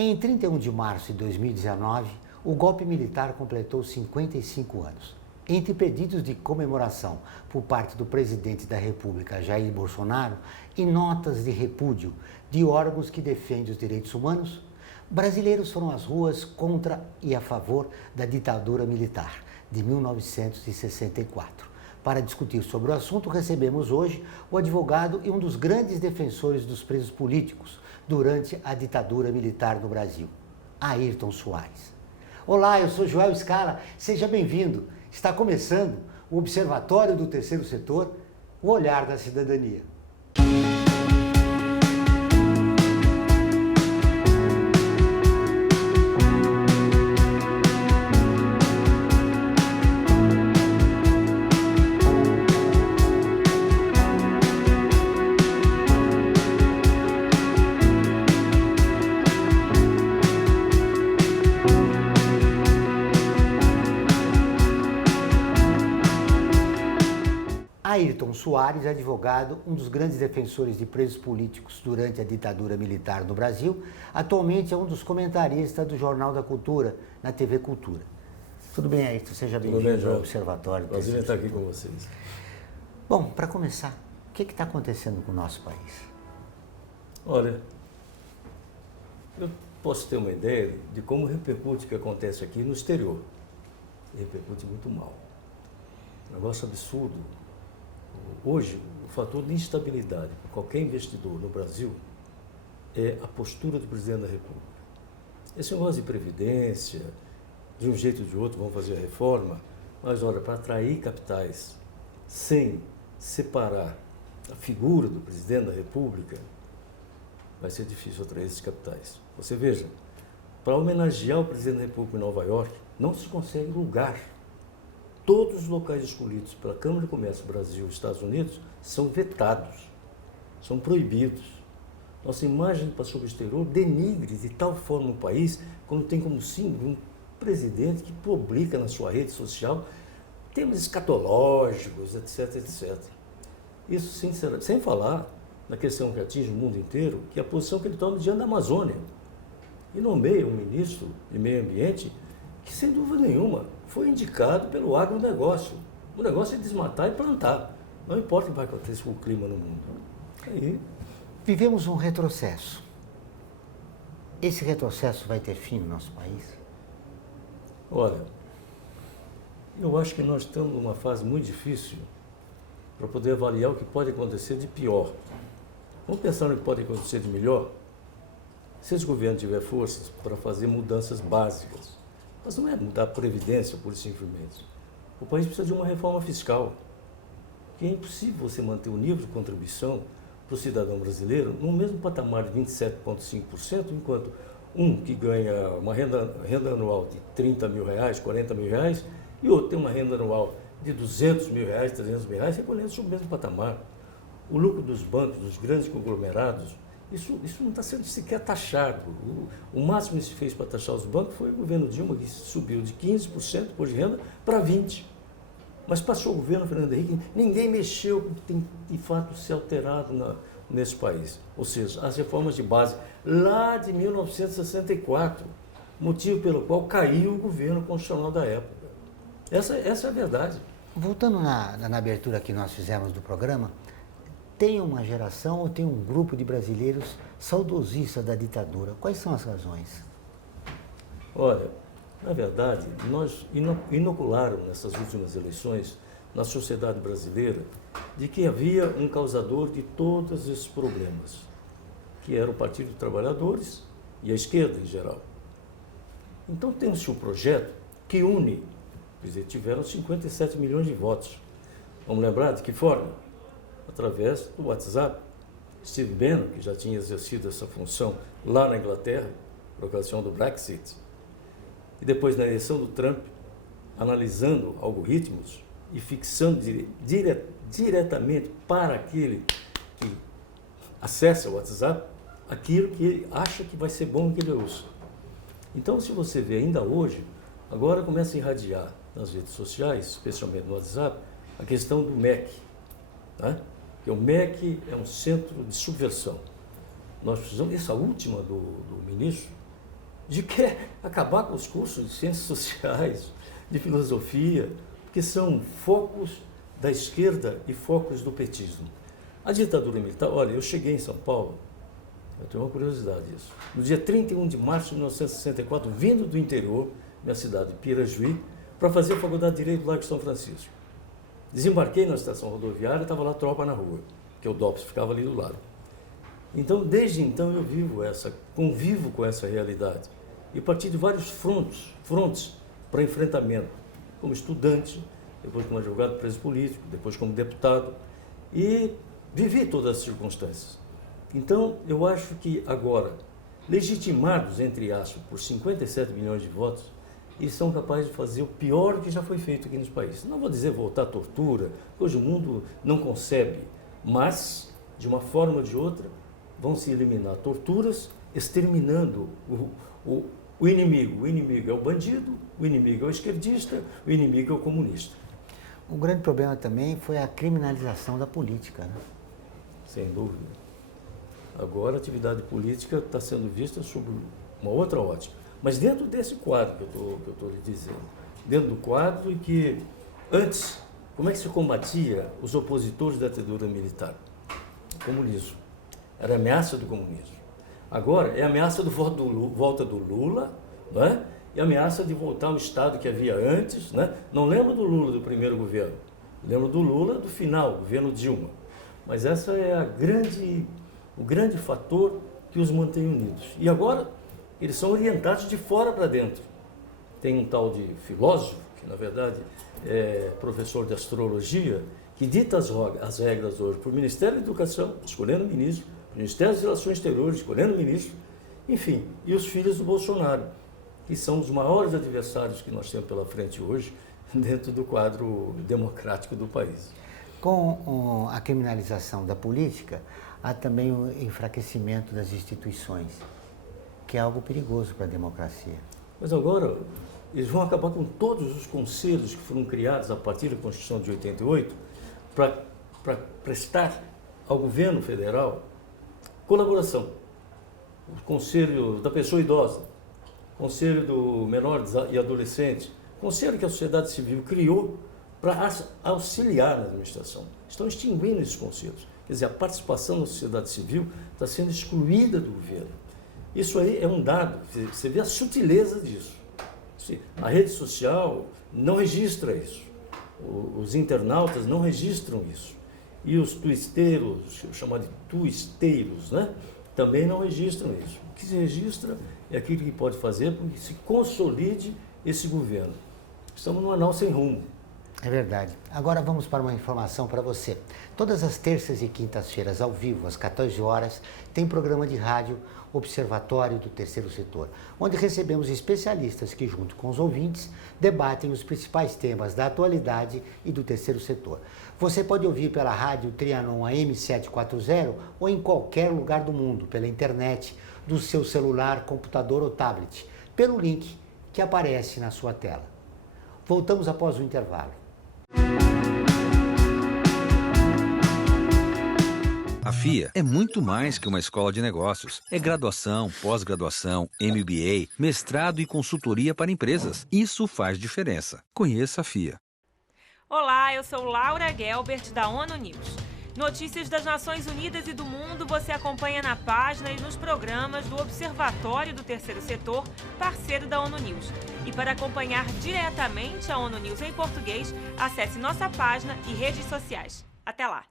Em 31 de março de 2019, o golpe militar completou 55 anos. Entre pedidos de comemoração por parte do presidente da República, Jair Bolsonaro, e notas de repúdio de órgãos que defendem os direitos humanos, brasileiros foram às ruas contra e a favor da ditadura militar de 1964. Para discutir sobre o assunto, recebemos hoje o advogado e um dos grandes defensores dos presos políticos durante a ditadura militar no Brasil, Ayrton Soares. Olá, eu sou Joel Scala, seja bem-vindo. Está começando o Observatório do Terceiro Setor, o olhar da cidadania. Ayrton Soares, advogado, um dos grandes defensores de presos políticos durante a ditadura militar no Brasil, atualmente é um dos comentaristas do Jornal da Cultura, na TV Cultura. Tudo bem, Ayrton? Seja bem-vindo ao Observatório. Prazer estar aqui com vocês. Bom, para começar, o que está acontecendo com o nosso país? Olha, eu posso ter uma ideia de como repercute o que acontece aqui no exterior. Repercute muito mal. Um negócio absurdo. Hoje, o fator de instabilidade para qualquer investidor no Brasil é a postura do presidente da República. Esse negócio de previdência, de um jeito ou de outro vão fazer a reforma, mas olha, para atrair capitais sem separar a figura do presidente da República, vai ser difícil atrair esses capitais. Você veja, para homenagear o presidente da República em Nova York, não se consegue lugar. Todos os locais escolhidos pela Câmara de Comércio Brasil e Estados Unidos são vetados, são proibidos. Nossa imagem para o exterior denigre de tal forma o país, quando tem como símbolo um presidente que publica na sua rede social temas escatológicos, etc, etc. Isso sem falar na questão que atinge o mundo inteiro, que é a posição que ele toma diante da Amazônia. E nomeia um ministro de meio ambiente que, sem dúvida nenhuma, foi indicado pelo agronegócio. O negócio é desmatar e plantar. Não importa o que vai acontecer com o clima no mundo. Aí... Vivemos um retrocesso. Esse retrocesso vai ter fim no nosso país? Olha, eu acho que nós estamos numa fase muito difícil para poder avaliar o que pode acontecer de pior. Vamos pensar no que pode acontecer de melhor? Se esse governo tiver forças para fazer mudanças básicas, mas não é mudar a previdência, por simplesmente. O país precisa de uma reforma fiscal. Que é impossível você manter o nível de contribuição para o cidadão brasileiro no mesmo patamar de 27,5%, enquanto um que ganha uma renda anual de 30 mil reais, 40 mil reais, e outro tem uma renda anual de 200 mil reais, 300 mil reais, recolhendo-se no mesmo patamar. O lucro dos bancos, dos grandes conglomerados, isso não está sendo sequer taxado. O máximo que se fez para taxar os bancos foi o governo Dilma, que subiu de 15% por de renda para 20%. Mas passou o governo Fernando Henrique, ninguém mexeu com o que tem de fato ser alterado nesse país. Ou seja, as reformas de base lá de 1964, motivo pelo qual caiu o governo constitucional da época. Essa é a verdade. Voltando na abertura que nós fizemos do programa, tem uma geração ou tem um grupo de brasileiros saudosistas da ditadura. Quais são as razões? Olha, na verdade, nós inocularam nessas últimas eleições na sociedade brasileira de que havia um causador de todos esses problemas, que era o Partido dos Trabalhadores e a esquerda em geral. Então tem-se um projeto que une, quer dizer, tiveram 57 milhões de votos. Vamos lembrar de que forma? Através do WhatsApp. Steve Bannon, que já tinha exercido essa função lá na Inglaterra, por ocasião do Brexit, e depois na eleição do Trump, analisando algoritmos e fixando diretamente para aquele que acessa o WhatsApp aquilo que ele acha que vai ser bom que ele ouça. Então, se você vê ainda hoje, agora começa a irradiar nas redes sociais, especialmente no WhatsApp, a questão do MEC, né? Porque o MEC é um centro de subversão. Nós precisamos, essa última do ministro, de que acabar com os cursos de ciências sociais, de filosofia, que são focos da esquerda e focos do petismo. A ditadura militar, olha, eu cheguei em São Paulo, eu tenho uma curiosidade disso, no dia 31 de março de 1964, vindo do interior, minha cidade, Pirajuí, para fazer a faculdade de Direito do Largo de São Francisco. Desembarquei na estação rodoviária, estava lá tropa na rua, que o DOPS ficava ali do lado. Então, desde então, eu convivo com essa realidade. E parti de vários frontes para enfrentamento, como estudante, depois como advogado preso político, depois como deputado, e vivi todas as circunstâncias. Então, eu acho que agora, legitimados, entre aspas, por 57 milhões de votos, eles são capazes de fazer o pior que já foi feito aqui nos países. Não vou dizer voltar à tortura, hoje o mundo não concebe, mas, de uma forma ou de outra, vão se eliminar torturas, exterminando o inimigo. O inimigo é o bandido, o inimigo é o esquerdista, o inimigo é o comunista. O grande problema também foi a criminalização da política, né? Sem dúvida. Agora a atividade política está sendo vista sob uma outra ótica. Mas dentro desse quadro que eu estou lhe dizendo, dentro do quadro em que, antes, como é que se combatia os opositores da ditadura militar? O comunismo. Era a ameaça do comunismo. Agora é a ameaça do volta do Lula, não é? E a ameaça de voltar ao estado que havia antes, né? Não lembro do Lula do primeiro governo, lembro do Lula do final, governo Dilma. Mas essa é o grande fator que os mantém unidos. E agora eles são orientados de fora para dentro. Tem um tal de filósofo, que na verdade é professor de astrologia, que dita as regras hoje para o Ministério da Educação, escolhendo o ministro, para o Ministério das Relações Exteriores, escolhendo o ministro, enfim, e os filhos do Bolsonaro, que são os maiores adversários que nós temos pela frente hoje, dentro do quadro democrático do país. Com a criminalização da política, há também o enfraquecimento das instituições, que é algo perigoso para a democracia. Mas agora, eles vão acabar com todos os conselhos que foram criados a partir da Constituição de 88 para prestar ao governo federal colaboração. O Conselho da Pessoa Idosa, Conselho do Menor e Adolescente, Conselho que a sociedade civil criou para auxiliar na administração. Estão extinguindo esses conselhos. Quer dizer, a participação da sociedade civil está sendo excluída do governo. Isso aí é um dado, você vê a sutileza disso. A rede social não registra isso, os internautas não registram isso. E os tuisteiros, chamados de tuisteiros, né, também não registram isso. O que se registra é aquilo que pode fazer para que se consolide esse governo. Estamos num anal sem rumo. É verdade. Agora vamos para uma informação para você. Todas as terças e quintas-feiras, ao vivo, às 14 horas, tem programa de rádio Observatório do Terceiro Setor, onde recebemos especialistas que, junto com os ouvintes, debatem os principais temas da atualidade e do terceiro setor. Você pode ouvir pela rádio Trianon AM 740 ou em qualquer lugar do mundo, pela internet, do seu celular, computador ou tablet, pelo link que aparece na sua tela. Voltamos após o intervalo. A FIA é muito mais que uma escola de negócios. É graduação, pós-graduação, MBA, mestrado e consultoria para empresas. Isso faz diferença. Conheça a FIA. Olá, eu sou Laura Gelbert, da ONU News. Notícias das Nações Unidas e do mundo você acompanha na página e nos programas do Observatório do Terceiro Setor, parceiro da ONU News. E para acompanhar diretamente a ONU News em português, acesse nossa página e redes sociais. Até lá!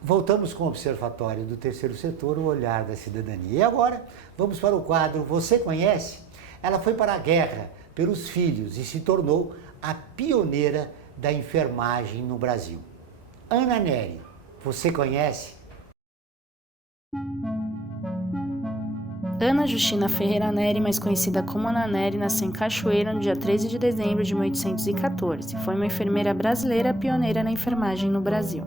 Voltamos com o Observatório do Terceiro Setor, o olhar da cidadania. E agora, vamos para o quadro Você Conhece? Ela foi para a guerra pelos filhos e se tornou a pioneira da enfermagem no Brasil. Ana Nery, você conhece? Ana Justina Ferreira Nery, mais conhecida como Ana Nery, nasceu em Cachoeira no dia 13 de dezembro de 1814. Foi uma enfermeira brasileira pioneira na enfermagem no Brasil.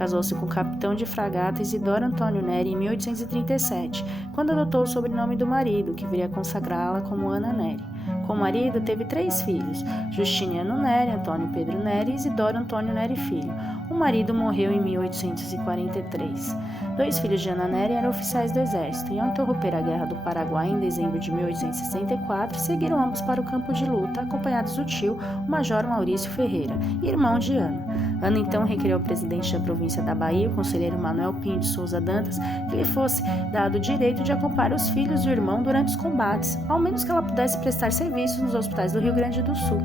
Casou-se com o capitão de fragata Isidoro Antônio Neri em 1837, quando adotou o sobrenome do marido, que viria a consagrá-la como Ana Neri. Com o marido, teve 3 filhos, Justiniano Neri, Antônio Pedro Neri e Isidoro Antônio Neri Filho. O marido morreu em 1843. 2 filhos de Ana Neri eram oficiais do exército e, ao interromper a Guerra do Paraguai em dezembro de 1864, seguiram ambos para o campo de luta, acompanhados do tio, o Major Maurício Ferreira, irmão de Ana. Ana então requeriu ao presidente da província da Bahia, o conselheiro Manuel Pinho de Souza Dantas, que lhe fosse dado o direito de acompanhar os filhos do irmão durante os combates, ao menos que ela pudesse prestar serviços nos hospitais do Rio Grande do Sul.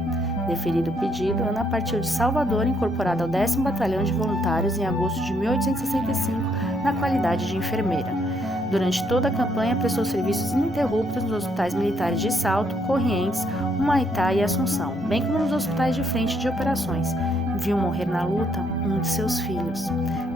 Deferido o pedido, Ana partiu de Salvador, incorporada ao 10º Batalhão de Voluntários em agosto de 1865, na qualidade de enfermeira. Durante toda a campanha, prestou serviços ininterruptos nos hospitais militares de Salto, Corrientes, Humaitá e Assunção, bem como nos hospitais de frente de operações. Viu morrer na luta um de seus filhos.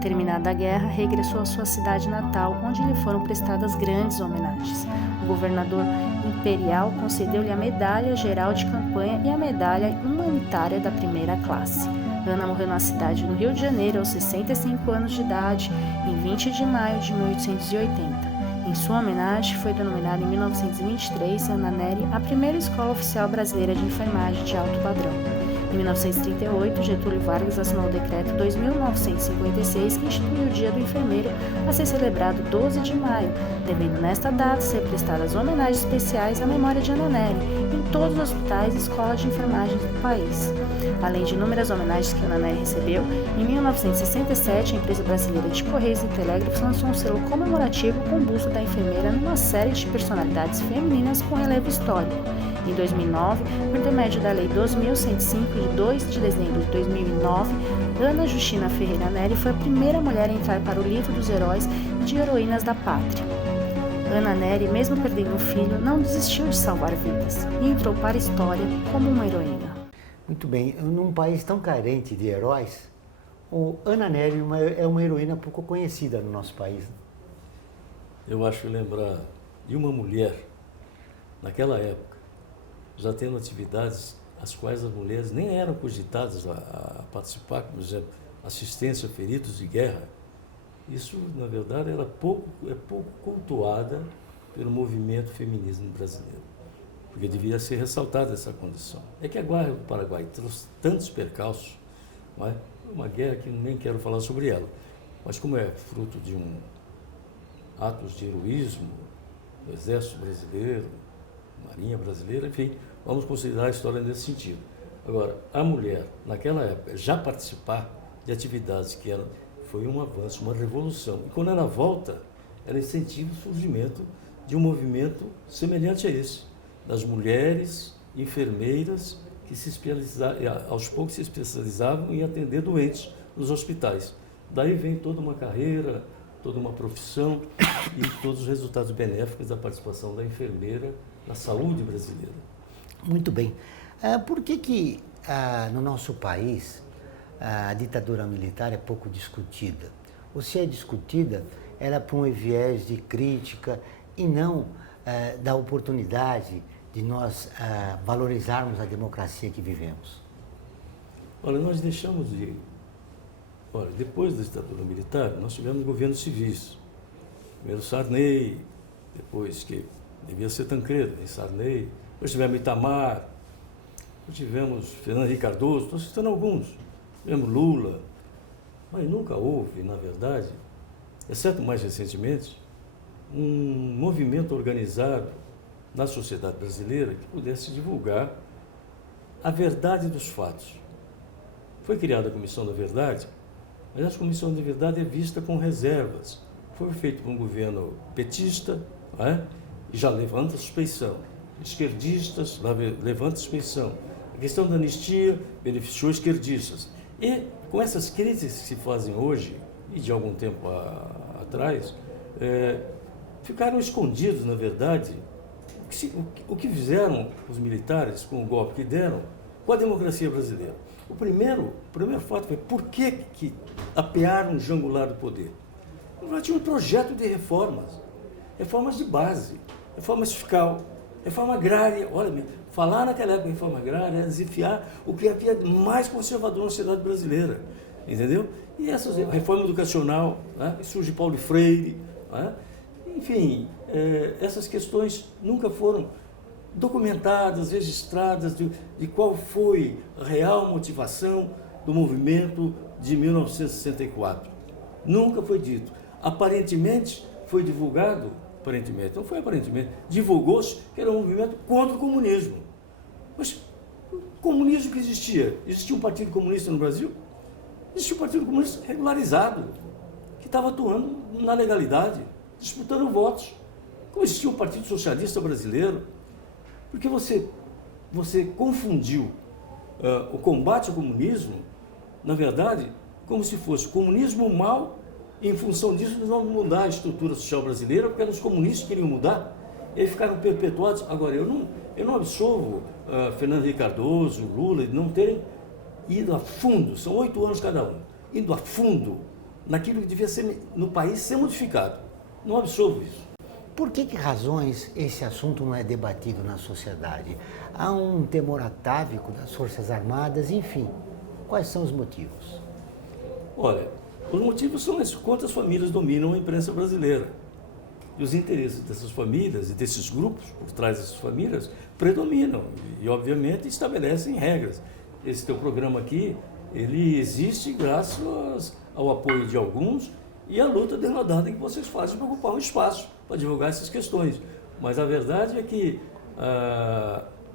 Terminada a guerra, regressou à sua cidade natal, onde lhe foram prestadas grandes homenagens. O governador imperial concedeu-lhe a Medalha Geral de Campanha e a Medalha Humanitária da Primeira Classe. Ana morreu na cidade do Rio de Janeiro aos 65 anos de idade, em 20 de maio de 1880. Em sua homenagem, foi denominada em 1923 Ana Neri a primeira escola oficial brasileira de enfermagem de alto padrão. Em 1938, Getúlio Vargas assinou o decreto 2956, que instituiu o Dia do Enfermeiro a ser celebrado 12 de maio, devendo nesta data ser prestadas homenagens especiais à memória de Ana Neri em todos os hospitais e escolas de enfermagem do país. Além de inúmeras homenagens que Ana Neri recebeu, em 1967 a empresa brasileira de Correios e Telégrafos lançou um selo comemorativo com o busto da enfermeira numa série de personalidades femininas com relevo histórico. Em 2009, por intermédio da Lei 12.105, de 2 de dezembro de 2009, Ana Justina Ferreira Neri foi a primeira mulher a entrar para o livro dos heróis e de heroínas da pátria. Ana Neri, mesmo perdendo um filho, não desistiu de salvar vidas e entrou para a história como uma heroína. Muito bem, num país tão carente de heróis, Ana Neri é uma heroína pouco conhecida no nosso país. Eu acho lembrar de uma mulher, naquela época, já tendo atividades as quais as mulheres nem eram cogitadas a participar, por exemplo, assistência a feridos de guerra. Isso, na verdade, é pouco cultuada pelo movimento feminismo brasileiro, porque devia ser ressaltada essa condição. É que a Guerra do Paraguai trouxe tantos percalços, não é? Uma guerra que nem quero falar sobre ela, mas como é fruto de atos de heroísmo do Exército Brasileiro, Marinha Brasileira, enfim, vamos considerar a história nesse sentido. Agora, a mulher, naquela época, já participar de atividades que foi um avanço, uma revolução. E quando ela volta, ela incentiva o surgimento de um movimento semelhante a esse, das mulheres enfermeiras que aos poucos se especializavam em atender doentes nos hospitais. Daí vem toda uma carreira, toda uma profissão e todos os resultados benéficos da participação da enfermeira na saúde brasileira. Muito bem. Por que no nosso país a ditadura militar é pouco discutida? Ou se é discutida, ela é por um viés de crítica e não da oportunidade de nós valorizarmos a democracia que vivemos? Olha, nós deixamos de... Olha, depois da ditadura militar, nós tivemos governos civis. Primeiro Sarney, depois que devia ser Tancredo, Sarney, depois tivemos Itamar, depois tivemos Fernando Henrique Cardoso, estou citando alguns, tivemos Lula, mas nunca houve, na verdade, exceto mais recentemente, um movimento organizado na sociedade brasileira que pudesse divulgar a verdade dos fatos. Foi criada a Comissão da Verdade, mas essa Comissão da Verdade é vista com reservas. Foi feito por um governo petista, não é? E já levanta suspeição. Esquerdistas, levanta suspeição. A questão da anistia beneficiou esquerdistas. E com essas críticas que se fazem hoje, e de algum tempo atrás, ficaram escondidos, na verdade, o que fizeram os militares com o golpe que deram com a democracia brasileira. O primeiro fato foi por que apearam o jangular do poder? Já tinha um projeto de reformas de base, reforma fiscal, reforma agrária. Olha, falar naquela época em reforma agrária era desafiar o que havia mais conservador na sociedade brasileira, entendeu? E essa reforma educacional, né? Surge Paulo Freire, né? Enfim, essas questões nunca foram documentadas, registradas de qual foi a real motivação do movimento de 1964. Nunca foi dito. Aparentemente foi divulgado, não foi aparentemente, divulgou-se que era um movimento contra o comunismo. Mas o comunismo que existia? Existia um partido comunista no Brasil? Existia um partido comunista regularizado, que estava atuando na legalidade, disputando votos. Como existia um Partido Socialista Brasileiro? Porque você confundiu o combate ao comunismo, na verdade, como se fosse o comunismo mal, e em função disso nós vamos mudar a estrutura social brasileira, porque eram os comunistas que queriam mudar, e aí ficaram perpetuados. Agora, eu não absolvo Fernando Henrique Cardoso, Lula, de não terem ido a fundo, são 8 anos cada um, indo a fundo naquilo que devia ser no país ser modificado. Não absolvo isso. Por que razões esse assunto não é debatido na sociedade? Há um temor atávico das Forças Armadas, enfim. Quais são os motivos? Olha, os motivos são esses: quantas famílias dominam a imprensa brasileira. E os interesses dessas famílias e desses grupos, por trás dessas famílias, predominam e, obviamente, estabelecem regras. Esse teu programa aqui, ele existe graças ao apoio de alguns e à luta denodada que vocês fazem para ocupar um espaço para divulgar essas questões. Mas a verdade é que,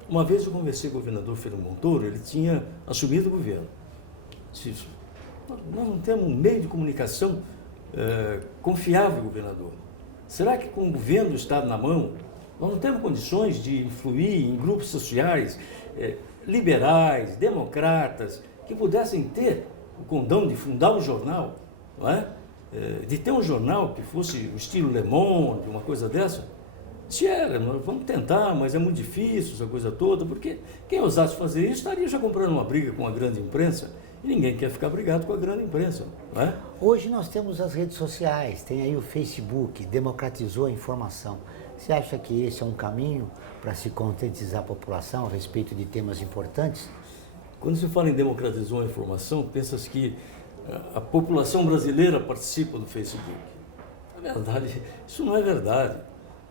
uma vez eu conversei com o governador Fernando Montoro, ele tinha assumido o governo. Disse: nós não temos um meio de comunicação confiável, governador. Será que com o governo do Estado na mão, nós não temos condições de influir em grupos sociais liberais, democratas, que pudessem ter o condão de fundar um jornal, não é? De ter um jornal que fosse o estilo Le Monde, uma coisa dessa? Se era, vamos tentar, mas é muito difícil essa coisa toda, porque quem ousasse fazer isso estaria já comprando uma briga com a grande imprensa, e ninguém quer ficar brigado com a grande imprensa, não é? Hoje nós temos as redes sociais, tem aí o Facebook, democratizou a informação. Você acha que esse é um caminho para se conscientizar a população a respeito de temas importantes? Quando se fala em democratizar a informação, pensa-se que a população brasileira participa do Facebook. Na verdade, isso não é verdade.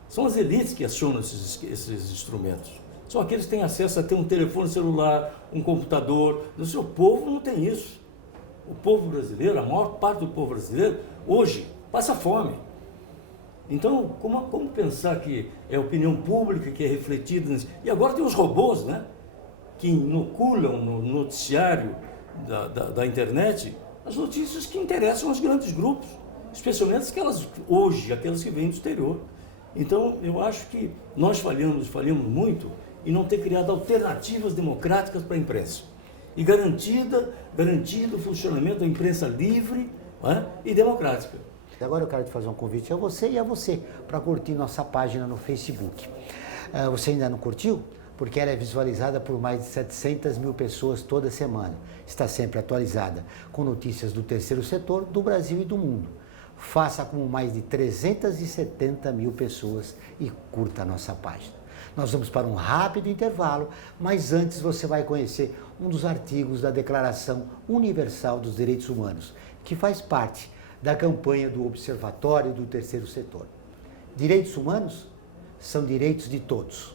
São as elites que acionam esses instrumentos. São aqueles que têm acesso a ter um telefone celular, um computador. O seu povo não tem isso. O povo brasileiro, a maior parte do povo brasileiro, hoje, passa fome. Então, como pensar que é a opinião pública que é refletida nisso? E agora tem os robôs, né? Que inoculam no noticiário da internet as notícias que interessam aos grandes grupos, especialmente aquelas que vêm do exterior. Então, eu acho que nós falhamos muito em não ter criado alternativas democráticas para a imprensa. E garantido o funcionamento da imprensa livre, né, e democrática. Agora eu quero te fazer um convite a você e a você para curtir nossa página no Facebook. Você ainda não curtiu? Porque ela é visualizada por mais de 700 mil pessoas toda semana. Está sempre atualizada com notícias do terceiro setor, do Brasil e do mundo. Faça como mais de 370 mil pessoas e curta a nossa página. Nós vamos para um rápido intervalo, mas antes você vai conhecer um dos artigos da Declaração Universal dos Direitos Humanos, que faz parte da campanha do Observatório do Terceiro Setor. Direitos humanos são direitos de todos.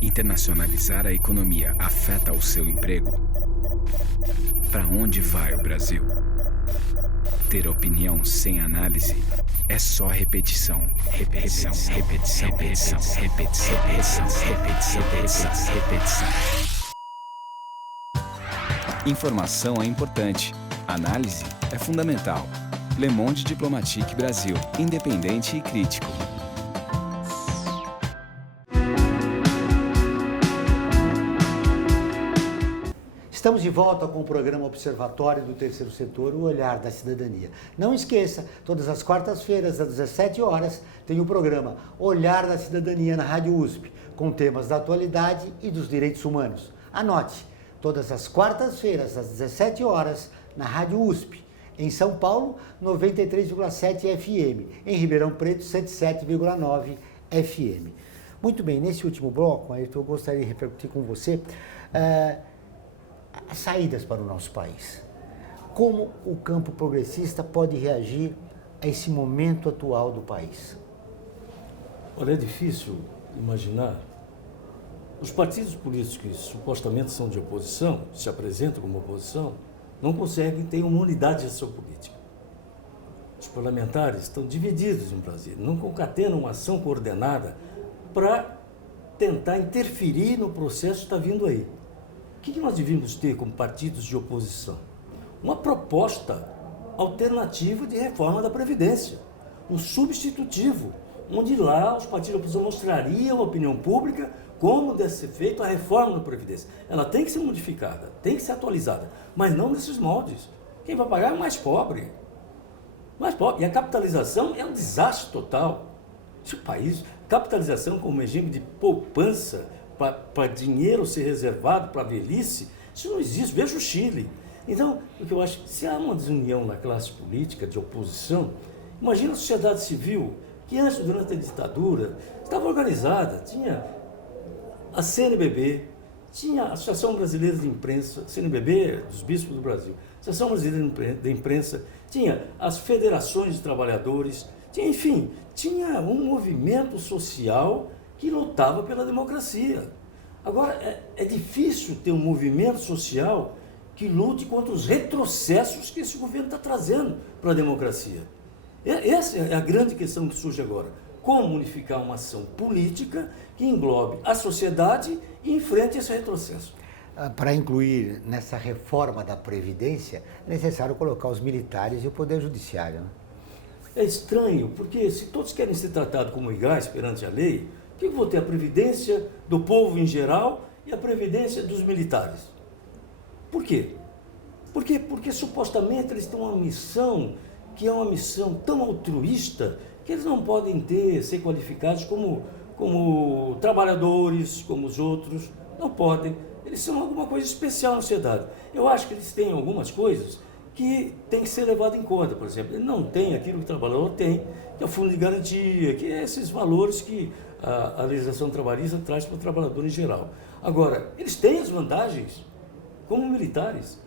Internacionalizar a economia afeta o seu emprego? Para onde vai o Brasil? Ter opinião sem análise é só repetição. Repetição, repetição, repetição, repetição, repetição, repetição, repetição, repetição. Informação é importante. Análise é fundamental. Le Monde Diplomatique Brasil, independente e crítico. Estamos de volta com o programa Observatório do Terceiro Setor, o Olhar da Cidadania. Não esqueça, todas as quartas-feiras, às 17 horas, tem o programa Olhar da Cidadania na Rádio USP, com temas da atualidade e dos direitos humanos. Anote, todas as quartas-feiras, às 17 horas, na Rádio USP. Em São Paulo, 93,7 FM. Em Ribeirão Preto, 107,9 FM. Muito bem, nesse último bloco, Ayrton, eu gostaria de repercutir com você as saídas para o nosso país. Como o campo progressista pode reagir a esse momento atual do país? Olha, é difícil imaginar. Os partidos políticos que supostamente são de oposição, se apresentam como oposição, não conseguem ter uma unidade de ação política. Os parlamentares estão divididos em Brasília, não concatenam uma ação coordenada para tentar interferir no processo que está vindo aí. O que nós devíamos ter como partidos de oposição? Uma proposta alternativa de reforma da Previdência, um substitutivo, onde lá os partidos de oposição mostrariam à opinião pública como deve ser feita a reforma da Previdência. Ela tem que ser modificada, tem que ser atualizada, mas não nesses moldes. Quem vai pagar é o mais pobre. Mais pobre. E a capitalização é um desastre total. Esse país, capitalização como regime de poupança para dinheiro ser reservado para a velhice, isso não existe. Veja o Chile. Então, o que eu acho, se há uma desunião na classe política de oposição, imagina a sociedade civil, que antes, durante a ditadura, estava organizada, tinha a CNBB, tinha a Associação Brasileira de Imprensa, CNBB dos Bispos do Brasil, Associação Brasileira de Imprensa, tinha as federações de trabalhadores, tinha, enfim, tinha um movimento social que lutava pela democracia. Agora, é difícil ter um movimento social que lute contra os retrocessos que esse governo está trazendo para a democracia. Essa é a grande questão que surge agora. Como unificar uma ação política que englobe a sociedade e enfrente esse retrocesso. Para incluir nessa reforma da Previdência, é necessário colocar os militares e o Poder Judiciário, né? É estranho, porque se todos querem ser tratados como iguais perante a lei, por que eu vou ter a Previdência do povo em geral e a Previdência dos militares? Por quê? Porque supostamente eles têm uma missão que é uma missão tão altruísta que eles não podem ser qualificados como trabalhadores, como os outros, não podem. Eles são alguma coisa especial na sociedade. Eu acho que eles têm algumas coisas que tem que ser levado em conta. Por exemplo, ele não tem aquilo que o trabalhador tem, que é o fundo de garantia, que é esses valores que a legislação trabalhista traz para o trabalhador em geral. Agora, eles têm as vantagens como militares.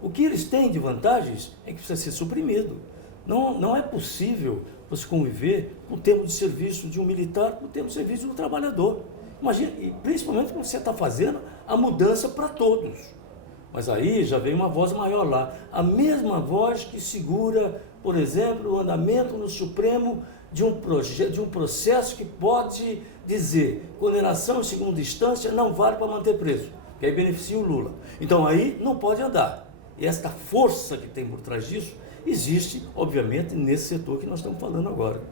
O que eles têm de vantagens é que precisa ser suprimido. Não é possível você conviver com o tempo de serviço de um militar com o tempo de serviço do trabalhador. Imagina, e principalmente quando você está fazendo a mudança para todos. Mas aí já vem uma voz maior lá. A mesma voz que segura, por exemplo, o andamento no Supremo de um processo que pode dizer condenação em segunda instância não vale para manter preso, que aí beneficia o Lula. Então aí não pode andar. E esta força que tem por trás disso existe, obviamente, nesse setor que nós estamos falando agora.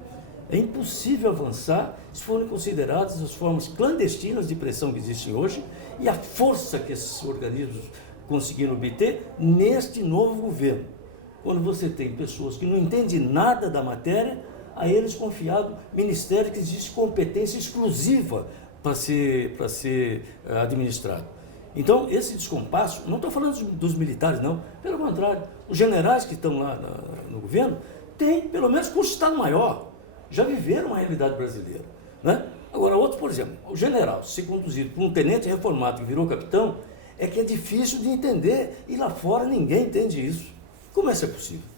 É impossível avançar se forem consideradas as formas clandestinas de pressão que existem hoje e a força que esses organismos conseguiram obter neste novo governo. Quando você tem pessoas que não entendem nada da matéria, a eles confiado ministério que existe competência exclusiva para ser administrado. Então, esse descompasso, não estou falando dos militares, não, pelo contrário, os generais que estão lá no governo têm, pelo menos, curso de Estado maior, já viveram a realidade brasileira, né? Agora, outros, por exemplo, o general, se conduzido por um tenente reformado que virou capitão, é que é difícil de entender, e lá fora ninguém entende isso. Como é que é possível?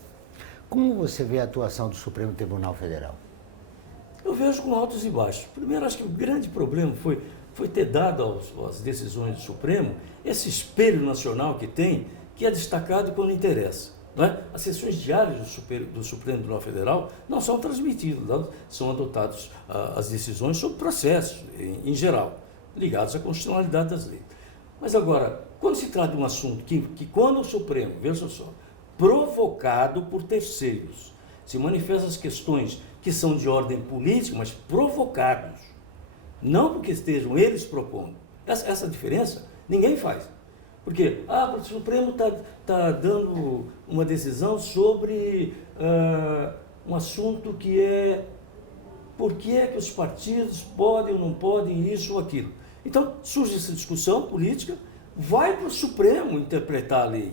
Como você vê a atuação do Supremo Tribunal Federal? Eu vejo com altos e baixos. Primeiro, acho que o grande problema foi ter dado às decisões do Supremo esse espelho nacional que tem, que é destacado quando interessa. Não é? As sessões diárias do Supremo Tribunal Federal não são transmitidas, não, são adotadas as decisões sobre processos, em geral, ligados à constitucionalidade das leis. Mas agora, quando se trata de um assunto que quando o Supremo, veja só, provocado por terceiros, se manifestam as questões que são de ordem política, mas provocados, não porque estejam eles propondo. Essa diferença ninguém faz. Porque o Supremo está dando uma decisão sobre um assunto que é por que é que os partidos podem ou não podem isso ou aquilo. Então, surge essa discussão política, vai para o Supremo interpretar a lei.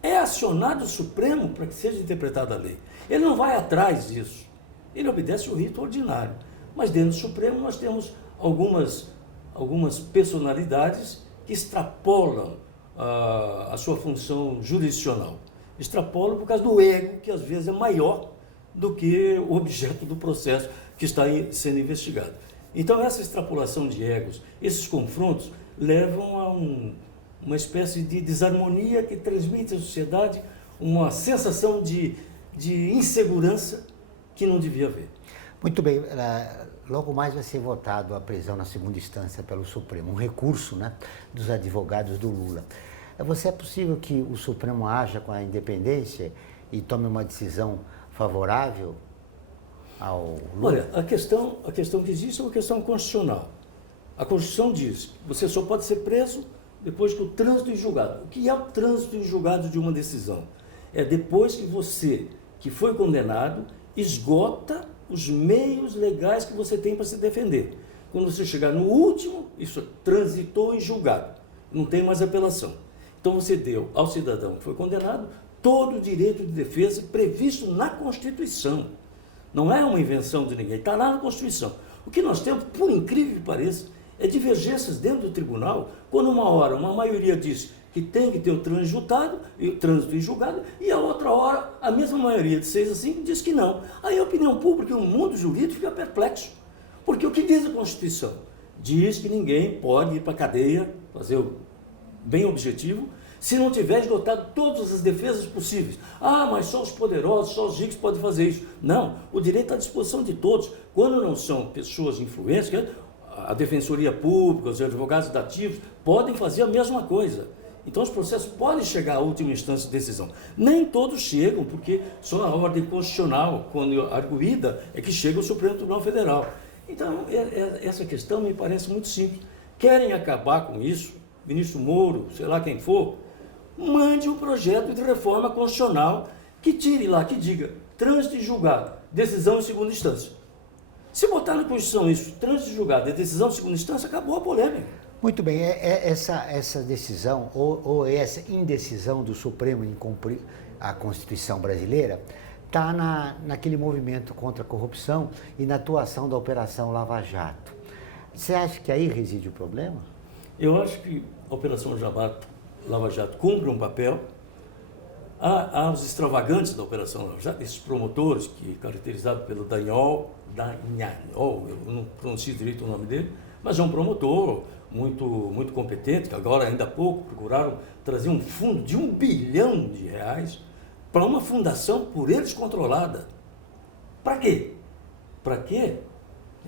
É acionado o Supremo para que seja interpretada a lei. Ele não vai atrás disso. Ele obedece o rito ordinário. Mas dentro do Supremo nós temos algumas personalidades que extrapolam a sua função jurisdicional. Extrapolam por causa do ego, que às vezes é maior do que o objeto do processo que está sendo investigado. Então, essa extrapolação de egos, esses confrontos, levam a uma espécie de desarmonia que transmite à sociedade uma sensação de insegurança que não devia haver. Muito bem. Logo mais vai ser votado a prisão na segunda instância pelo Supremo, um recurso, né, dos advogados do Lula. É possível que o Supremo haja com a independência e tome uma decisão favorável ao Lula? Olha, a questão que existe é uma questão constitucional. A Constituição diz que você só pode ser preso depois que o trânsito em julgado. O que é o trânsito em julgado de uma decisão? É depois que você, que foi condenado, esgota os meios legais que você tem para se defender. Quando você chegar no último, isso transitou em julgado, não tem mais apelação. Então você deu ao cidadão que foi condenado todo o direito de defesa previsto na Constituição. Não é uma invenção de ninguém, está lá na Constituição. O que nós temos, por incrível que pareça, é divergências dentro do tribunal, quando uma hora uma maioria diz que tem que ter o trânsito em julgado, e a outra hora a mesma maioria de 6 a 5 diz que não. Aí a opinião pública e o mundo jurídico fica perplexo. Porque o que diz a Constituição? Diz que ninguém pode ir para a cadeia, fazer o bem objetivo, se não tiver esgotado todas as defesas possíveis. Mas só os poderosos, só os ricos podem fazer isso. Não, o direito está à disposição de todos. Quando não são pessoas influentes, a Defensoria Pública, os advogados dativos, podem fazer a mesma coisa. Então os processos podem chegar à última instância de decisão. Nem todos chegam, porque só a ordem constitucional, quando arguída, é que chega o Supremo Tribunal Federal. Então, essa questão me parece muito simples. Querem acabar com isso? Ministro Moro, sei lá quem for, mande um projeto de reforma constitucional que tire lá, que diga trânsito em julgado, decisão em segunda instância. Se botar na Constituição isso, trânsito em julgado, decisão em segunda instância, acabou a polêmica. Muito bem, essa decisão ou essa indecisão do Supremo em cumprir a Constituição brasileira está naquele movimento contra a corrupção e na atuação da Operação Lava Jato. Você acha que aí reside o problema? Eu acho que a Operação Lava Jato cumpre um papel. Há os extravagantes da Operação Lava Jato, esses promotores, que caracterizados pelo Dallagnol, eu não pronuncio direito o nome dele, mas é um promotor muito competente, que agora, ainda há pouco, procuraram trazer um fundo de R$1 bilhão para uma fundação por eles controlada. Para quê? Para quê?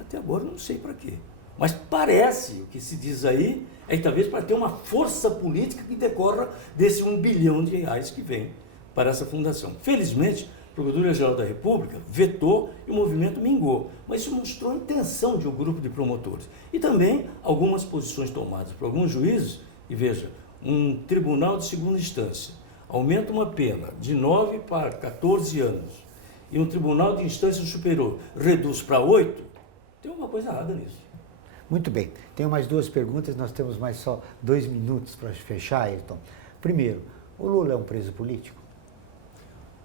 Até agora não sei para quê. Mas parece, o que se diz aí, é que talvez para ter uma força política que decorra desse R$1 bilhão que vem para essa fundação. Felizmente, a Procuradoria-Geral da República vetou e o movimento mingou. Mas isso mostrou a intenção de um grupo de promotores. E também algumas posições tomadas por alguns juízes. E veja, um tribunal de segunda instância aumenta uma pena de 9 para 14 anos e um tribunal de instância superior reduz para 8, tem alguma coisa errada nisso. Muito bem. Tenho mais 2 perguntas, nós temos mais só 2 minutos para fechar, Ayrton. Primeiro, o Lula é um preso político?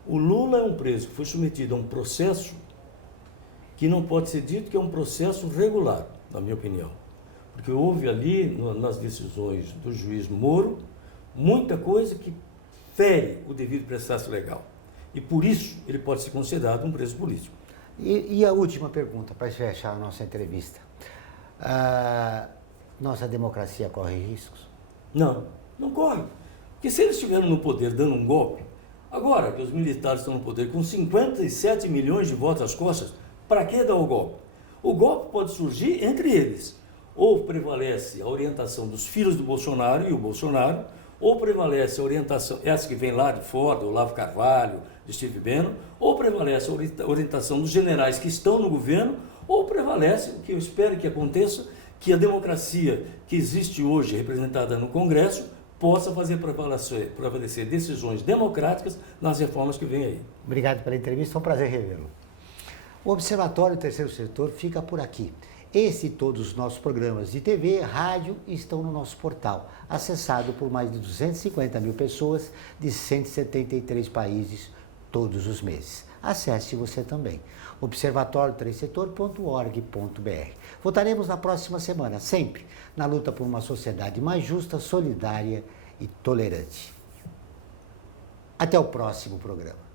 O Lula é um preso que foi submetido a um processo que não pode ser dito que é um processo regular, na minha opinião. Porque houve ali, nas decisões do juiz Moro, muita coisa que fere o devido processo legal. E por isso ele pode ser considerado um preso político. E a última pergunta, para fechar a nossa entrevista. Nossa democracia corre riscos? Não corre. Porque se eles estiveram no poder dando um golpe, agora que os militares estão no poder com 57 milhões de votos às costas, para que dar o golpe? O golpe pode surgir entre eles. Ou prevalece a orientação dos filhos do Bolsonaro e o Bolsonaro, ou prevalece a orientação, essa que vem lá de fora, do Olavo Carvalho, de Steve Bannon, ou prevalece a orientação dos generais que estão no governo, ou prevalece, o que eu espero que aconteça, que a democracia que existe hoje, representada no Congresso, possa fazer prevalecer decisões democráticas nas reformas que vêm aí. Obrigado pela entrevista, foi um prazer revê-lo. O Observatório do Terceiro Setor fica por aqui. Esse e todos os nossos programas de TV e rádio estão no nosso portal, acessado por mais de 250 mil pessoas de 173 países todos os meses. Acesse você também, observatorioterceirsetor.org.br. Voltaremos na próxima semana, sempre na luta por uma sociedade mais justa, solidária e tolerante. Até o próximo programa.